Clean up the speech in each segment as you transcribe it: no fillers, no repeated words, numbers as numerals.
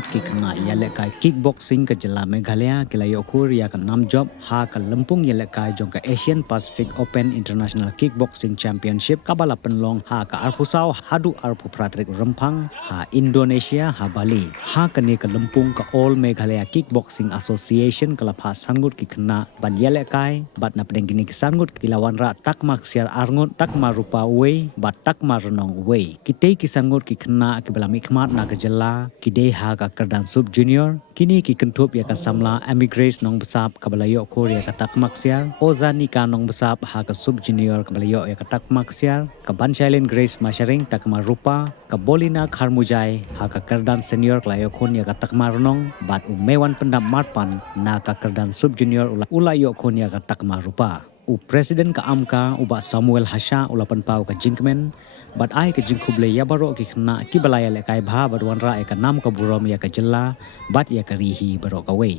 sangut ki khna yalekai kickboxing ka jala Meghalaya kilayo khur ya ka namjob ha ka Lampung yalekai jong ka Asian Pacific Open International Kickboxing Championship kabala penlong ha ka arpusau hadu arpu pratrik rempang ha Indonesia ha Bali ha ka ni ka Lampung ka All Meghalaya Kickboxing Association kalapha sangut ki khna ban yalekai bat na pedeng ki sangut kilawan ra takmak siar arngut takma rupa wei bat takma renong wei kitei ki sangut ki khna ki bala mikmat na ka jala kidei ha ka kerdan sub junior kini ki kentup ya ka samla emigrace nong besap kabalayo khor ya ka takmak siar ozani ka nong besap ha ka sub junior kabalayo ya ka takmak siar ka Banshailen Grace Masharing takma rupa ka Bolina Kharmujai ha ka kerdan senior kalayo khon ya ka takma renong bat umewan pendam marpan na ka kerdan sub junior ula yo khon ya ka takma rupa u presiden ka amka uba Samuel Hasha ulapan pau ka jinkmen bat ai ka jingkuble ya baro ki khna ki balaya le kai bha badwan ra ka nam ka burom ya ka jilla bat ya ka rihi baro ka wei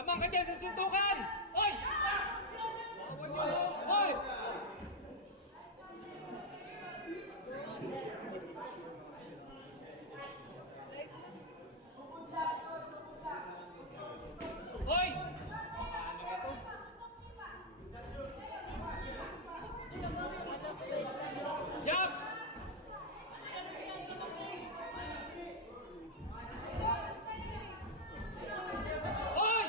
Lamang ka dyan sa suntukan! Hoy! Hoy! Hoy! Yap! Hoy!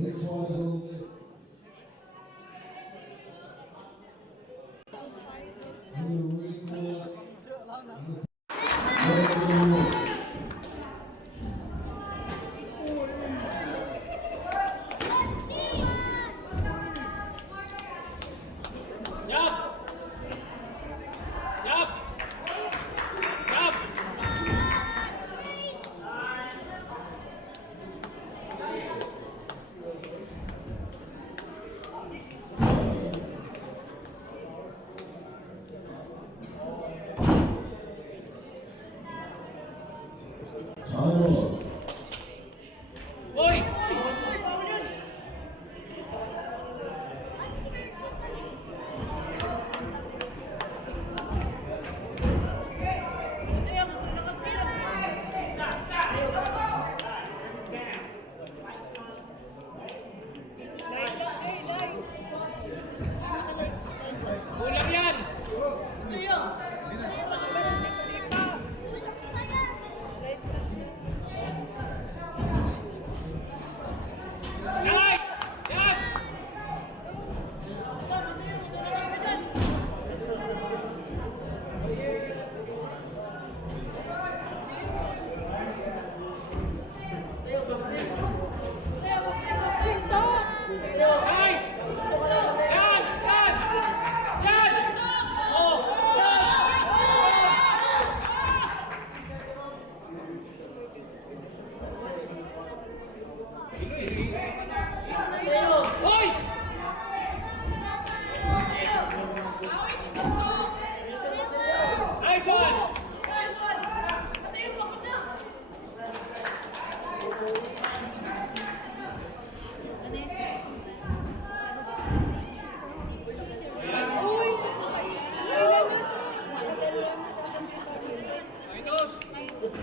This one is only. Yup! Yup! Yup! Time. Hoy! Kulang yan! Nice! Yan! Nice! Yan! Yan! Yan! Oh! Hoy! Nice one!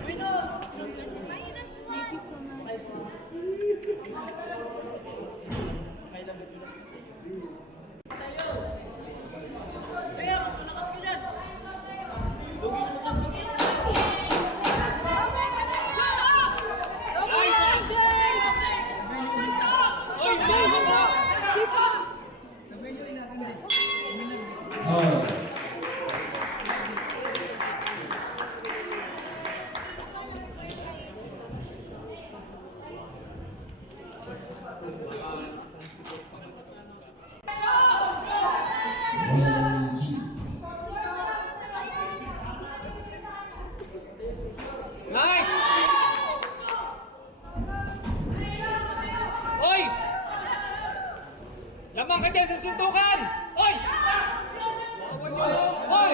Minus! Thank you so much. Nice one! Hoy! Nice one! Time. One, two. Nice! Hoy! Lamang ka dyan sa suntukan! Hoy! Hoy!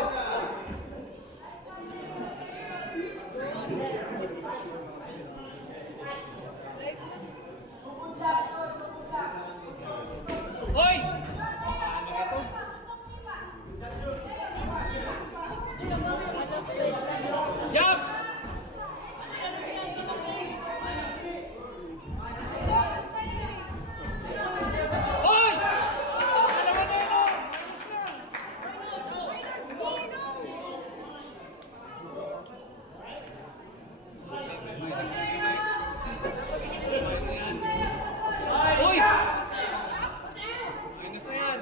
Hoy! Yup! Hoy! Hoy! Minus na yan.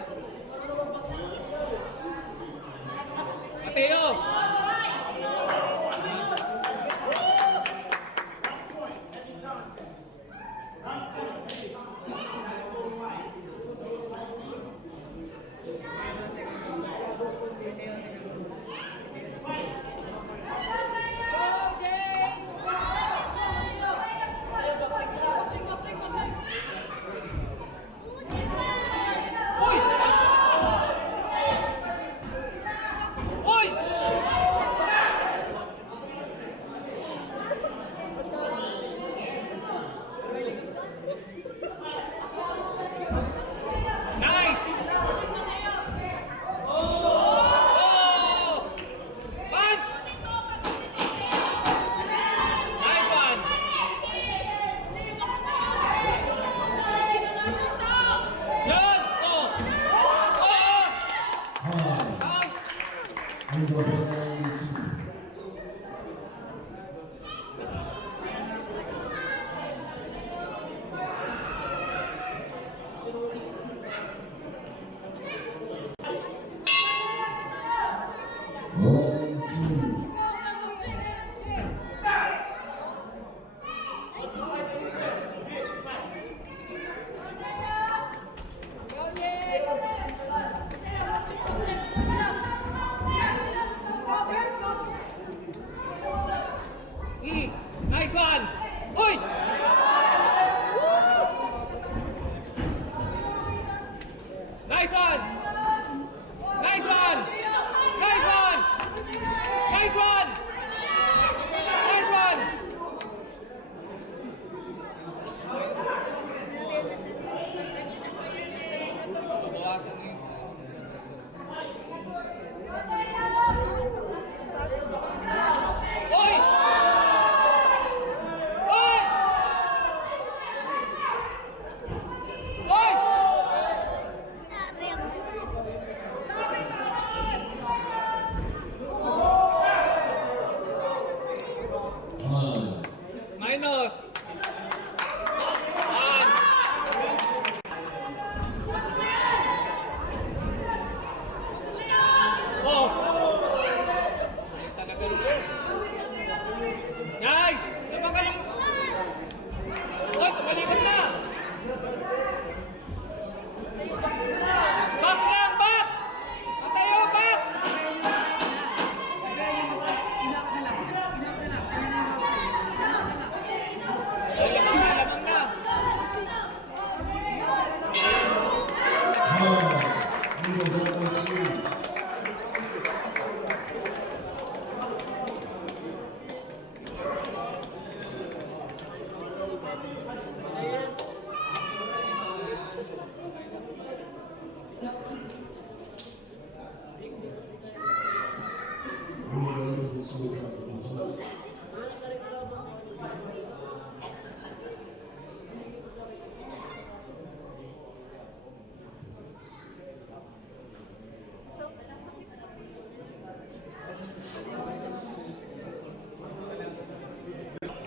Mateo! Hoy! Hoy! Nice! Oh! Punch! Nice one! Yan! Oh! Oh! Time. Out! And one, two. Oh! Nice! Naman ka lang! Oy, tumalikod na! Box lang, box! Patayo, box! Ay, lamang na, lamang na!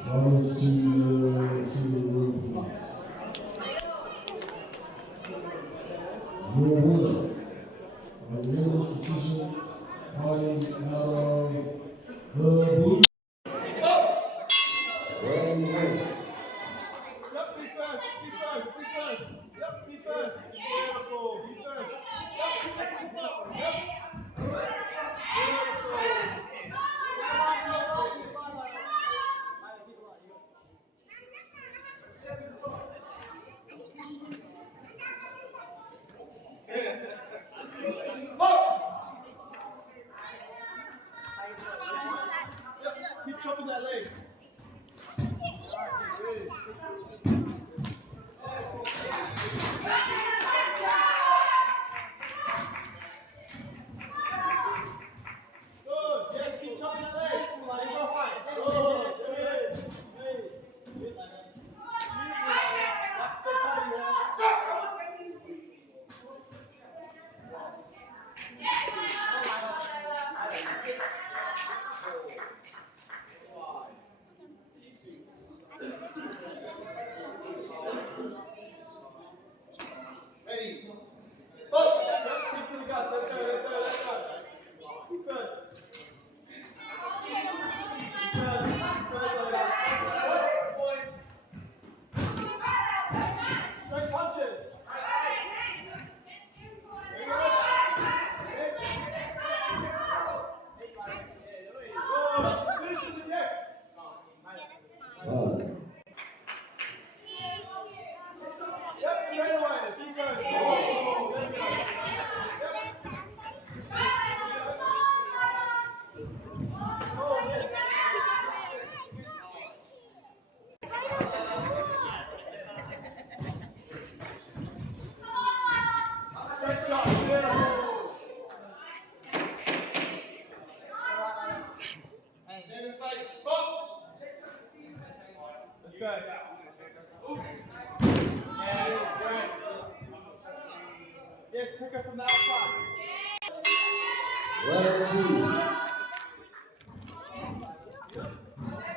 Follows to the room, please. Your winner, by unanimous decision, fighting out of the blue. Round one. Yep, be first, be first, be first. Yep, be first. Beautiful, be first. Yep. Keep chopping that leg. Good. Yes, keep chopping that leg. Like, go high. Good. Good. Hey. That's the time, yeah. Ready. Yep, take to the guys. Let's go, let's go, let's go. Keep first. Straight punches. Good. Finish with the kick. Time. Yep, straight away. Keep going. Oh, there we go. Oh, yes. Straight shot. Beautiful. Stand fight. Box. Let's go. Yes, great. Yes, pick up from the outside. Round two.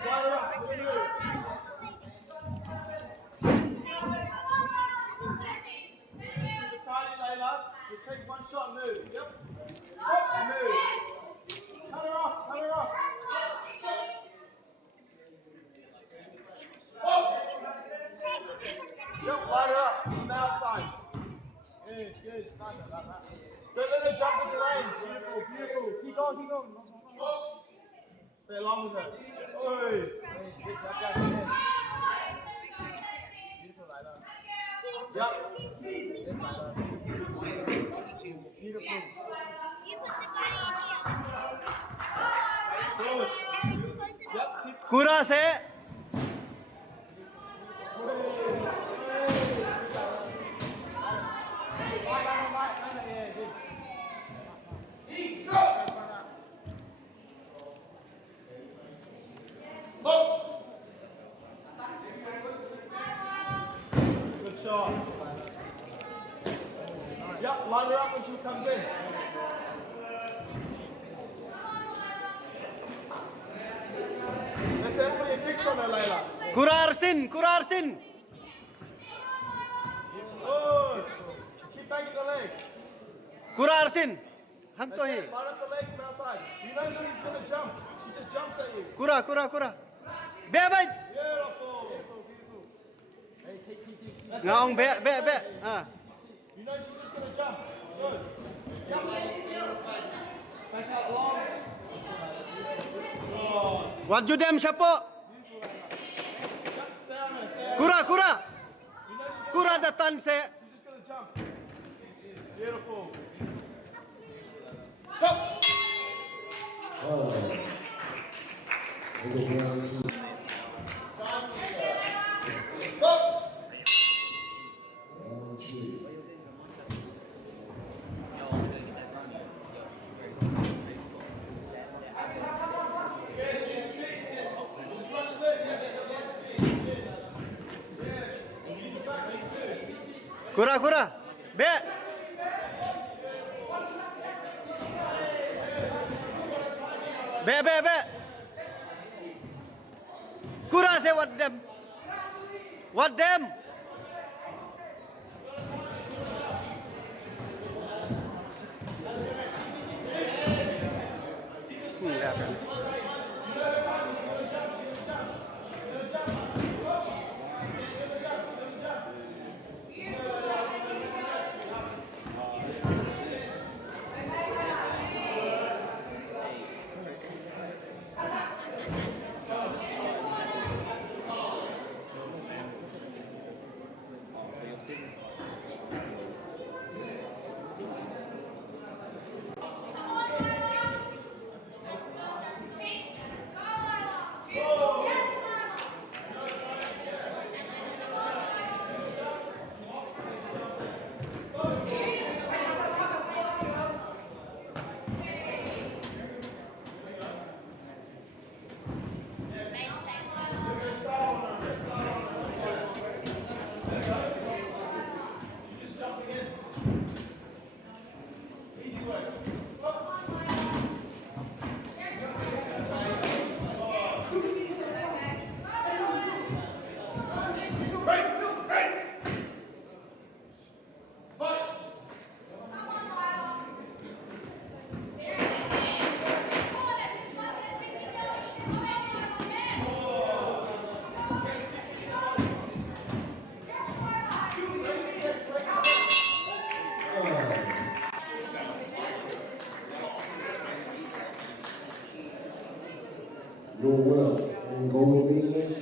Slide her up. Good move. Keep it tidy, Layla. Just take one shot and move. Yep. And move. Cut her off. Cut her off. Yep, light her up from the outside. Good, good. Don't let her jump into range. Beautiful, beautiful. Keep going, keep going. Stay along with her. Oi. Good, beautiful, Layla. Yep. Beautiful. Good. Yep, keep कुरा से Good shot. Yep, line her up when she comes in. Let's have your kicks on her, Layla. कुरारसिन Good. Keep banging the leg. कुरारसिन Hantohi. Line up the leg from outside. You know she's going to jump. She just jumps at you. Kura, kura, kura. Bebay. Beautiful. Hey, keep. That's Ngaong it. be. Ah. You know she's just going to jump. Good. Jump. Back out long. Waju dem siya po. Jump. Stay on her. Stay on her. Kura, kura. You know she's Kura datan se. just going to jump. Beautiful. Kura, kura. Be. Be. Kura se what them. What them? Your winner from Gold Venus.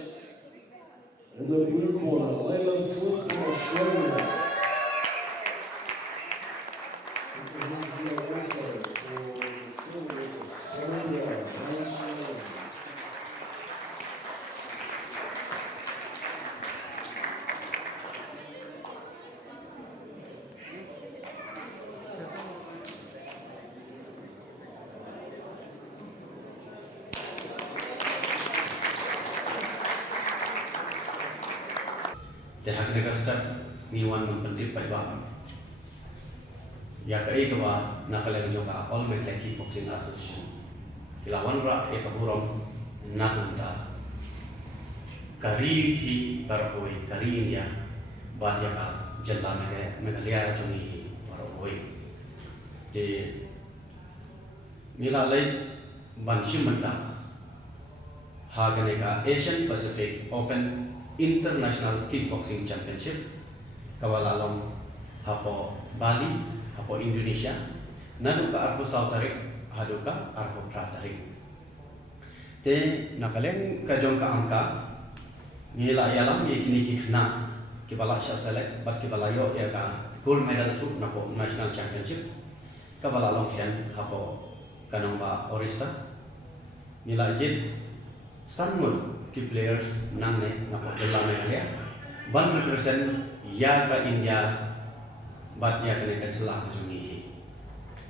In the blue corner, Layla Swift from Australia. Introducing also for the silver, Australia, Nigeria. Tehak negasta niwan mempentit pai ba ya kai ka ba nakaleng joka all my kickboxing association ilawan ra e kaburom nakunta kari hi barakoi kari india ba ya ka jalla meghalaya chungi barakoi je mila lai banshim manta hagane ka Asian Pacific Open International Kickboxing Championship kawalalong hapo Bali hapo Indonesia naduka arko sautarik haduka arko tratarik te nakaleng kajong ka angka nila yalam ye kini kihna kibala select bat kibala yo ya ka gold medal su napo national championship kawalalong shen hapo kanamba Orissa nila jit sanmul ki players namne napo jalla Meghalaya ban represent ya ka India bat ya ka ka jalla jungi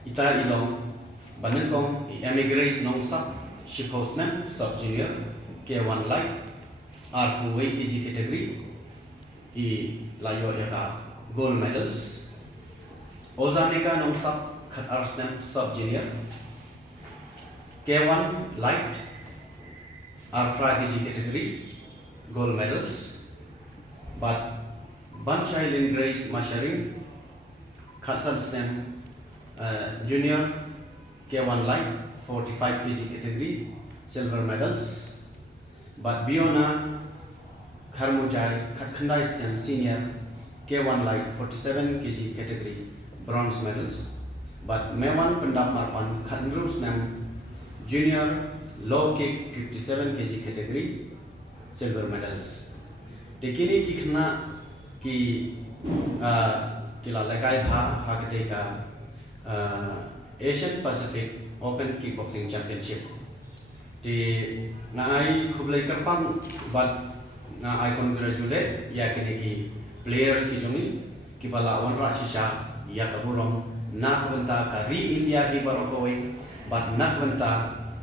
ita ilong banengkong emigrates nong sub shiposnan sub junior K1 light are full kg category i layo ya ka gold medals ozanika nong sub khat arsnan sub junior K1 light Arfra kg category gold medals, but Banchailin Grace Masharin, Khatsan Stem Junior K1 light 45 kg category silver medals. But Biona Kharmujai Khandai and senior K1 light 47 kg category bronze medals. But Mewan Pandap Marpan Khandrus junior low kick 57 kg category silver medals. Tekini ki khna ki kila lakai bha hakate ka Asian Pacific Open Kickboxing Championship. Di ngai khublai karpang but ngai congratulate ya kini ki players ki jongi ki bala wanra shisha ya kaburong nak benta ka ri India ki barokoi but nak benta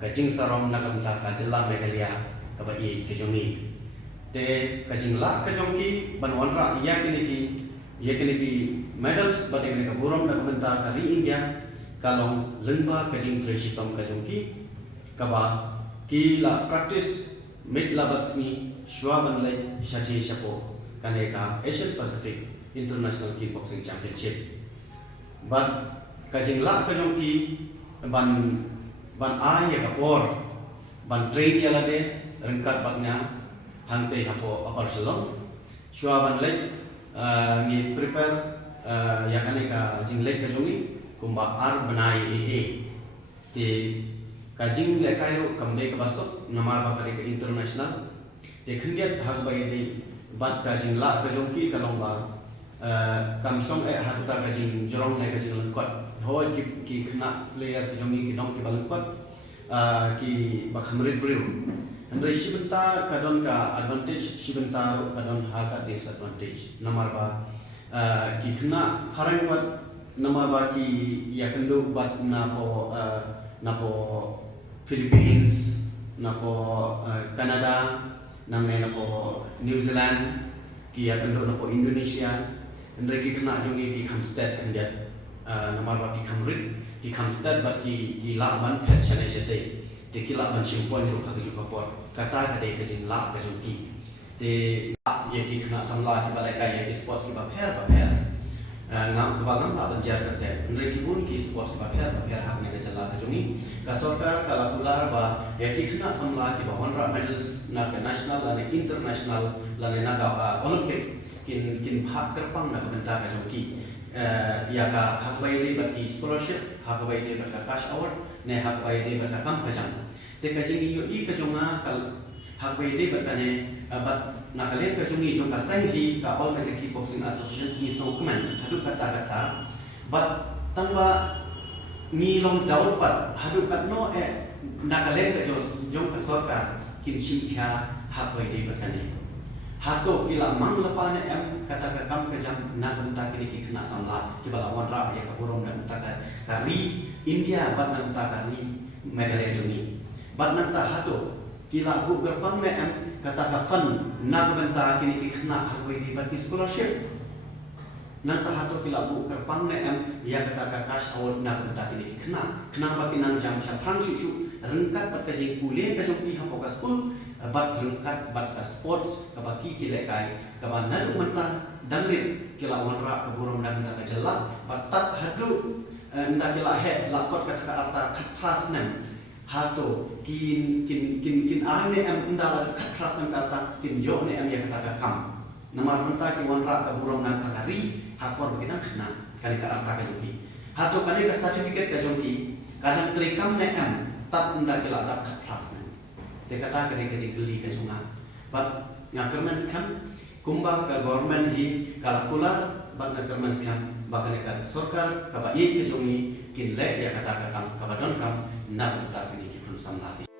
ka jing sarong nak benta ka jela megalia ka ba i ki jongi te ka jing la ka jongi ban wanra ya kini ki medals but ini ka burong nak benta ka ri India kalong lengba ka jing tresitom ka jongi ka ba ki la practice mid la batsmi shwa ban lai shati shapo kaneka Asian Pacific International Kickboxing Championship. But kajing la kajong ki ban ay ya kapor ban train ya lade rengkat batnya hante hapo apar selong shwa ban lai ni prepare ya kaneka jing lai kajongi kumba ar banai ti kajing le kairo kamde ka basok namar ba kare ka international te khindiat hak ba ye bat kajing la kajong ki kalong ba kam song hatuta kajing jorong le kajing lengkot ho ki khna player kajong ki dong ki balengkot ki ba khamrit briu andai sibenta kadon ka advantage sibenta kadon ha ka disadvantage namar ba ki khna harang wat namar ba ki yakendo bat na po Philippines na po Canada na po New Zealand ki yakendo na po Indonesia andai ki khna jongi ki khamsted khandiat namar ba ki khamrit ki khamsted ba ki la ban phet chane jete te ki la ban chimpon ru ka ju kapor kata ka de ka jin la ka jongi te ye ki khna samla ki balai ka ye ki sports ki ba pher ngam ka ngam ta ban jar ka te andai ki bun ki sports ba pher hak ne ka jala ka jongi ka sarkar kala pular ba ye ki khna samla ki ba honra medals na ka national la international la na ka olympic kin hak kerpang na benta ka jongi ya ka hak bai le ba ki scholarship hak bai le ba ka cash award ne hak bai le ba ka kam ka jang te ka jing yo I ka jonga kal hak bai le ba ka ne ba na ka le ka jongi jong ka sang hi ka all American Kickboxing Association ni so kuman hadu kata but tangba ni long daud pat hadu kat no na ka le ka jong ka sarkar kin sim kya hak bai le ba ka ne hato kila mang lepa ne kata ka kam ka jam na benta kini ki kena samla ki bala wanra ya ka burung na benta ka ri India bat na benta ka ri Meghalaya joni bat na ta hato kila bu gerpang ne kata ka fun na benta kini ki kena hagoi di bat ki scholarship na ta hato kila bu gerpang ne ya kata ka cash award na benta kini ki kena ba kinang jam sha prang shu rengkat bat ka jing kuliah ka jong ki hapo ka school bat rengkat bat ka sports ka baki ki lekai ka ba nadu menta dangrit kila wanra ka burung na benta ka jela bat tat hadu nda kila he lakot ka ka arta khatras nem hato kin ahne nda khatras nem kata kin yo ne ya kata ka kam namar benta ki wanra ka burung na ka ri hakor bikinan khna kali ka arta ka joki hato kali ka certificate ka joki kadang trikam ne tat nda kila dak khatras nem te kata ka de ka jigli ka junga but ngakermens kan kumba ka government hi kalakula bat ngakermens kan bakane ka sarkar ka ba ye ka jungi kin le ya kata ka kam ka badon kam na bata kini ki kun samlati